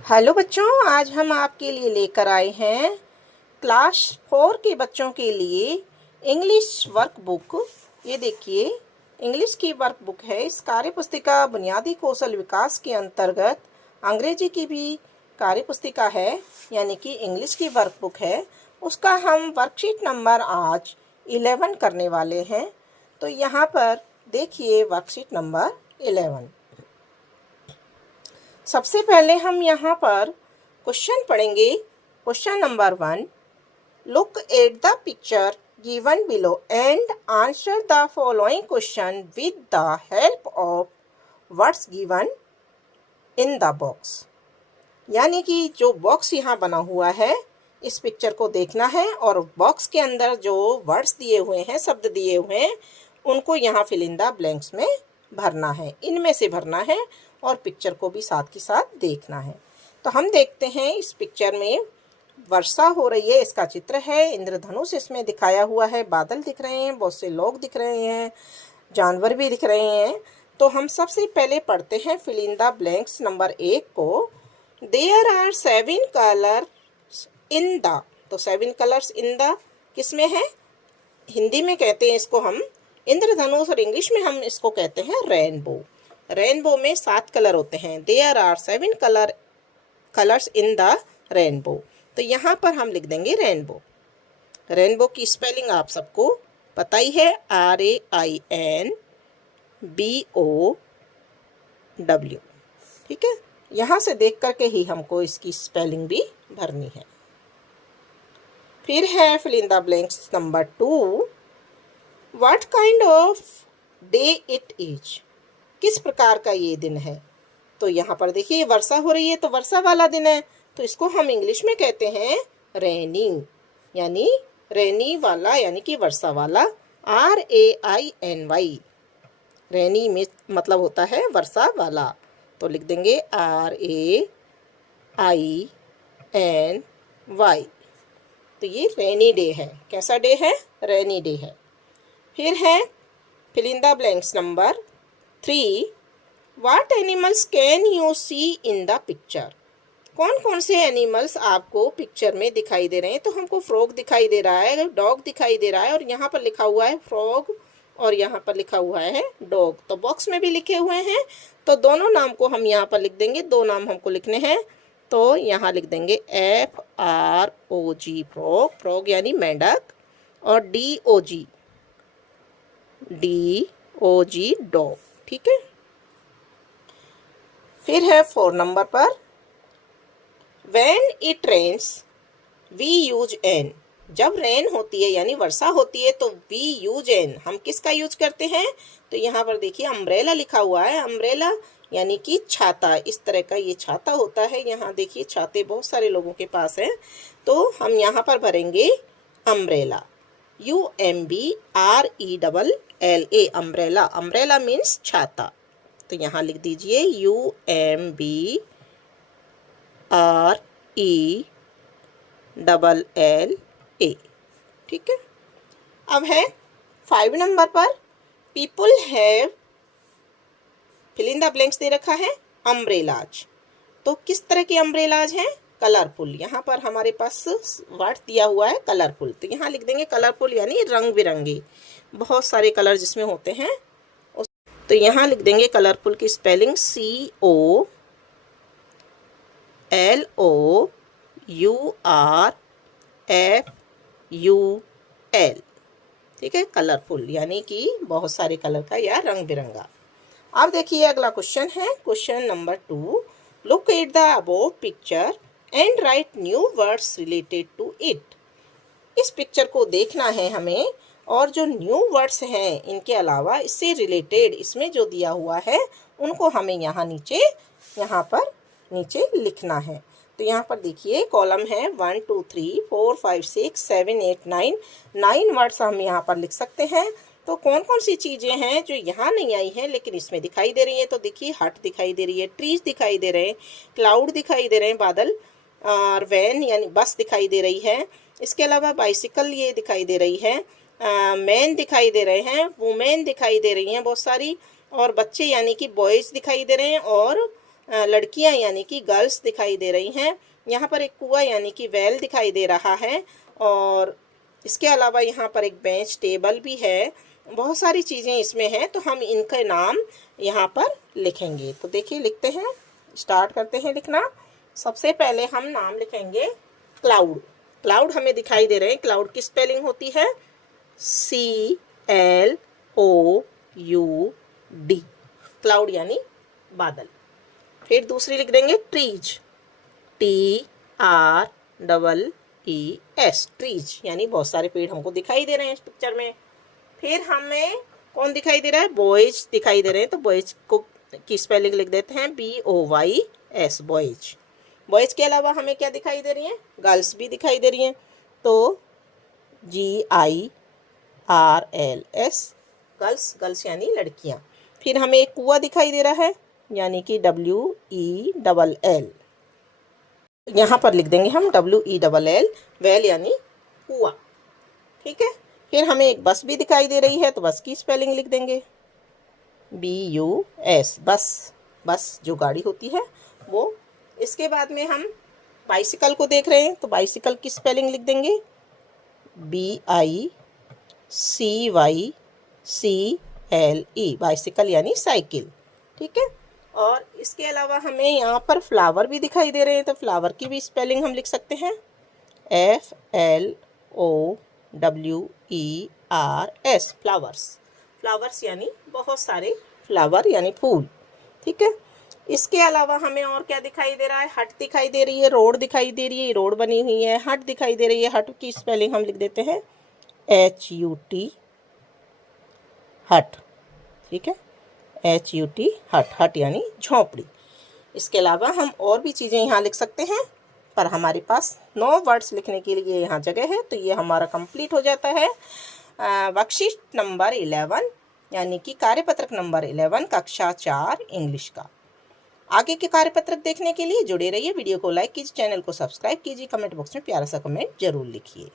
Hello बच्चों, आज हम आपके लिए लेकर आए हैं क्लास 4 के बच्चों के लिए इंग्लिश वर्कबुक। ये देखिए, इंग्लिश की वर्कबुक है। इस कार्य पुस्तिका बुनियादी कौशल विकास के अंतर्गत अंग्रेजी की भी कार्य पुस्तिका है, यानी कि इंग्लिश की वर्कबुक है। उसका हम वर्कशीट नंबर आज 11 करने वाले हैं। तो यहाँ पर देखिए वर्कशीट नंबर 11। सबसे पहले हम यहाँ पर क्वेश्चन पढ़ेंगे। Question number 1, look at the picture given below and answer the following question with the help of words given in the box. यानी कि जो बॉक्स यहाँ बना हुआ है, इस पिक्चर को देखना है और बॉक्स के अंदर जो वर्ड्स दिए हुए हैं, शब्द दिए हुए हैं, उनको यहाँ फिल इन द ब्लैंक्स में भरना है, इनमें से भरना है और पिक्चर को भी साथ के साथ देखना है। तो हम देखते हैं, इस पिक्चर में वर्षा हो रही है, इसका चित्र है। इंद्रधनुष इसमें दिखाया हुआ है, बादल दिख रहे हैं, बहुत से लोग दिख रहे हैं, जानवर भी दिख रहे हैं। तो हम सबसे पहले पढ़ते हैं fill in the blanks number 1 को। There are 7 colours in the. तो 7 कलर्स इन द किस में है? हिंदी में कहते हैं इसको हम इंद्रधनुष और इंग्लिश में हम इसको कहते हैं रेनबो। रेनबो में 7 कलर होते हैं। There are 7 colours in the rainbow. तो यहाँ पर हम लिख देंगे रेनबो। रेनबो की स्पेलिंग आप सबको पता ही है, RAINBOW। ठीक है, यहाँ से देख करके ही हमको इसकी स्पेलिंग भी भरनी है। फिर है fill in the blanks number 2, what kind of day it is. किस प्रकार का ये दिन है? तो यहाँ पर देखिए वर्षा हो रही है, तो वर्षा वाला दिन है, तो इसको हम इंग्लिश में कहते हैं रेनिंग, यानी रेनी वाला, यानी कि वर्षा वाला। RAINY। रेनी में मतलब होता है वर्षा वाला, तो लिख देंगे RAINY। तो ये रेनी डे है। कैसा डे है? रेनी डे है। फिर है fill in the blanks number 3, what animals can you see in the picture. कौन कौन से एनिमल्स आपको पिक्चर में दिखाई दे रहे हैं? तो हमको फ्रॉग दिखाई दे रहा है, डॉग दिखाई दे रहा है, और यहाँ पर लिखा हुआ है फ्रॉग और यहाँ पर लिखा हुआ है डॉग। तो बॉक्स में भी लिखे हुए हैं, तो दोनों नाम को हम यहाँ पर लिख देंगे। 2 नाम हमको लिखने हैं, तो यहाँ लिख देंगे FROG फ्रॉग, फ्रॉग यानी मेंढक, और DOG डॉग। ठीक है। फिर है 4 नंबर पर, When it rains we use an। जब रेन होती है यानी वर्षा होती है तो we use an, हम किसका यूज करते हैं? तो यहाँ पर देखिए अम्ब्रेला लिखा हुआ है। अम्ब्रेला यानी कि छाता। इस तरह का ये छाता होता है। यहाँ देखिए छाते बहुत सारे लोगों के पास हैं, तो हम यहाँ पर भरेंगे umbrella, UMBRELLA, umbrella. Umbrella means छाता। तो यहाँ लिख दीजिए UMBRELLA। ठीक है। अब है 5 नंबर पर, people have fill in the blanks दे रखा है अम्ब्रेलाज। तो किस तरह के अम्ब्रेलाज हैं? कलरफुल। यहाँ पर हमारे पास वर्ड दिया हुआ है कलरफुल, तो यहाँ लिख देंगे कलरफुल यानी रंग बिरंगे, बहुत सारे कलर जिसमें होते हैं। तो यहाँ लिख देंगे कलरफुल की स्पेलिंग COLOURFUL। ठीक है, कलरफुल यानी कि बहुत सारे कलर का या रंग बिरंगा। अब देखिए अगला क्वेश्चन है, question number 2, look at the above picture and write new words related to it. इस पिक्चर को देखना है हमें, और जो न्यू वर्ड्स हैं इनके अलावा इससे रिलेटेड इसमें जो दिया हुआ है उनको हमें यहाँ पर नीचे लिखना है। तो यहाँ पर देखिए कॉलम है 1 2 3 4 5 6 7 8 9। 9 वर्ड्स हम यहाँ पर लिख सकते हैं। तो कौन कौन सी चीज़ें हैं जो यहाँ नहीं आई हैं लेकिन इसमें दिखाई दे रही है? तो देखिए हट दिखाई दे रही है, ट्रीज दिखाई दे रहे हैं, क्लाउड दिखाई दे रहे हैं, बादल, और वैन यानी बस दिखाई दे रही है। इसके अलावा बाइसिकल ये दिखाई दे रही है, मैन दिखाई दे रहे हैं, वुमेन दिखाई दे रही हैं बहुत सारी, और बच्चे यानी कि बॉयज़ दिखाई दे रहे हैं, और लड़कियां यानी कि गर्ल्स दिखाई दे रही हैं। यहाँ पर एक कुआं यानी कि वेल दिखाई दे रहा है, और इसके अलावा यहाँ पर एक बेंच टेबल भी है। बहुत सारी चीज़ें इसमें हैं, तो हम इनके नाम यहाँ पर लिखेंगे। तो देखिए लिखते हैं, स्टार्ट करते हैं लिखना। सबसे पहले हम नाम लिखेंगे क्लाउड। क्लाउड हमें दिखाई दे रहे हैं। क्लाउड की स्पेलिंग होती है CLOUD, क्लाउड यानी बादल। फिर दूसरी लिख देंगे ट्रीज, TREES, ट्रीज यानी बहुत सारे पेड़ हमको दिखाई दे रहे हैं इस पिक्चर में। फिर हमें कौन दिखाई दे रहा है? बॉयज दिखाई दे रहे हैं, तो बॉयज को की स्पेलिंग लिख देते हैं BOYS, बॉयज। बॉयज के अलावा हमें क्या दिखाई दे रही है? गर्ल्स भी दिखाई दे रही हैं, तो GIRLS, गर्ल्स, गर्ल्स यानी लड़कियां। फिर हमें एक कुआं दिखाई दे रहा है यानी कि WELL, यहाँ पर लिख देंगे हम WELL, वेल यानी कुआं। ठीक है। फिर हमें एक बस भी दिखाई दे रही है, तो बस की स्पेलिंग लिख देंगे BUS, बस, बस जो गाड़ी होती है वो। इसके बाद में हम बाइसिकल को देख रहे हैं, तो बाइसिकल की स्पेलिंग लिख देंगे BICYCLE, बाइसिकल यानी साइकिल। ठीक है। और इसके अलावा हमें यहाँ पर फ्लावर भी दिखाई दे रहे हैं, तो फ्लावर की भी स्पेलिंग हम लिख सकते हैं FLOWERS, फ्लावर्स। फ्लावर्स यानी बहुत सारे फ्लावर यानी फूल। ठीक है। इसके अलावा हमें और क्या दिखाई दे रहा है? हट दिखाई दे रही है, रोड दिखाई दे रही है, रोड बनी हुई है, हट दिखाई दे रही है। हट की स्पेलिंग हम लिख देते हैं HUT, हट। ठीक है, HUT, हट, हट यानी झोंपड़ी। इसके अलावा हम और भी चीज़ें यहाँ लिख सकते हैं, पर हमारे पास 9 वर्ड्स लिखने के लिए यहाँ जगह है, तो ये हमारा कंप्लीट हो जाता है वर्कशीट नंबर 11 यानी कि कार्यपत्रक नंबर 11 कक्षा 4 इंग्लिश का। आगे के कार्यपत्रक देखने के लिए जुड़े रहिए। वीडियो को लाइक कीजिए, चैनल को सब्सक्राइब कीजिए, कमेंट बॉक्स में प्यारा सा कमेंट जरूर लिखिए।